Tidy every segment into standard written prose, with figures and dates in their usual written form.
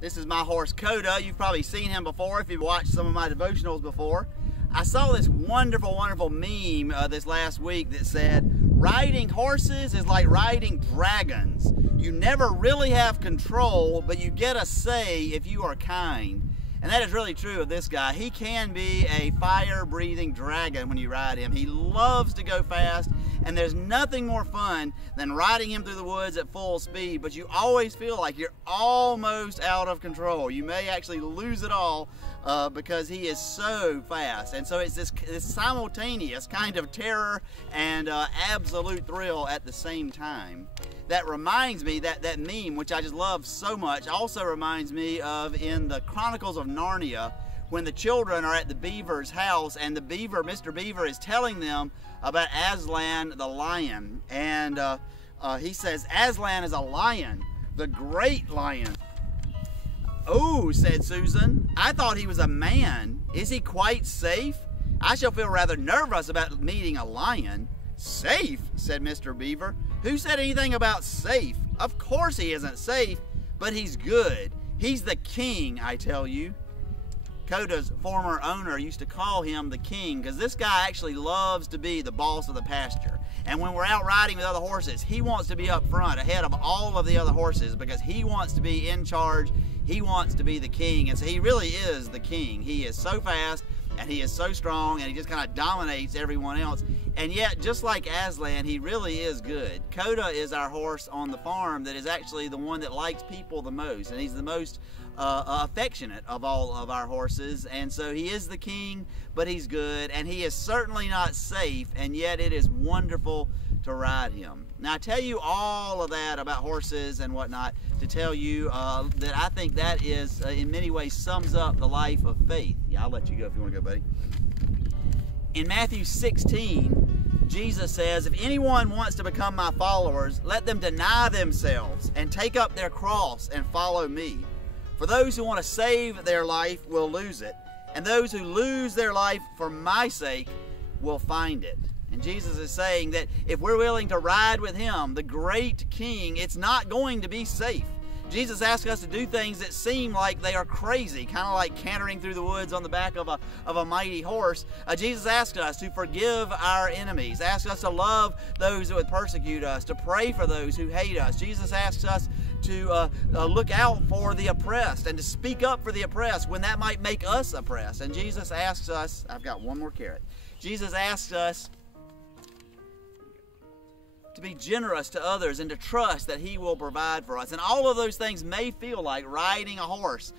This is my horse Coda. You've probably seen him before if you've watched some of my devotionals before. I saw this wonderful, wonderful meme this last week that said, riding horses is like riding dragons. You never really have control, but you get a say if you are kind. And that is really true of this guy. He can be a fire-breathing dragon when you ride him. He loves to go fast, and there's nothing more fun than riding him through the woods at full speed, but you always feel like you're almost out of control. You may actually lose it all because he is so fast. And so it's this simultaneous kind of terror and absolute thrill at the same time. That reminds me, that meme, which I just love so much, also reminds me of in the Chronicles of Narnia, when the children are at the beaver's house and the beaver, Mr. Beaver, is telling them about Aslan the lion. And he says, Aslan is a lion, the great lion. Oh, said Susan, I thought he was a man. Is he quite safe? I shall feel rather nervous about meeting a lion. Safe, said Mr. Beaver. Who said anything about safe? Of course he isn't safe, but he's good. He's the king, I tell you. Coda's former owner used to call him the king because this guy actually loves to be the boss of the pasture. And when we're out riding with other horses, he wants to be up front ahead of all of the other horses because he wants to be in charge. He wants to be the king. And so he really is the king. He is so fast and he is so strong and he just kind of dominates everyone else. And yet, just like Aslan, he really is good. Coda is our horse on the farm that is actually the one that likes people the most. And he's the most affectionate of all of our horses. And so he is the king, but he's good. And he is certainly not safe, and yet it is wonderful to ride him. Now, I tell you all of that about horses and whatnot to tell you that I think that is, in many ways, sums up the life of faith. Yeah, I'll let you go if you want to go, buddy. In Matthew 16, Jesus says, if anyone wants to become my followers, let them deny themselves and take up their cross and follow me. For those who want to save their life will lose it, and those who lose their life for my sake will find it. And Jesus is saying that if we're willing to ride with him, the great king, it's not going to be safe. Jesus asks us to do things that seem like they are crazy, kind of like cantering through the woods on the back of a mighty horse. Jesus asks us to forgive our enemies, asks us to love those who would persecute us, to pray for those who hate us. Jesus asks us to look out for the oppressed and to speak up for the oppressed when that might make us oppressed. And Jesus asks us, I've got one more carrot. Jesus asks us to be generous to others and to trust that he will provide for us. And all of those things may feel like riding a horse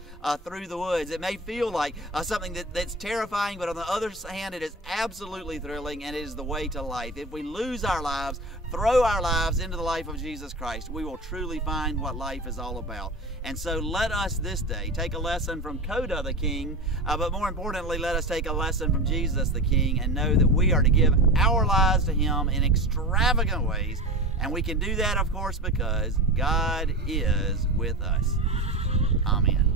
through the woods. It may feel like something that's terrifying, but on the other hand, it is absolutely thrilling, and it is the way to life. If we lose our lives, throw our lives into the life of Jesus Christ, we will truly find what life is all about. And so let us this day take a lesson from Coda the king, but more importantly, let us take a lesson from Jesus the king and know that we are to give our lives to him in extravagant ways. And we can do that, of course, because God is with us. Amen.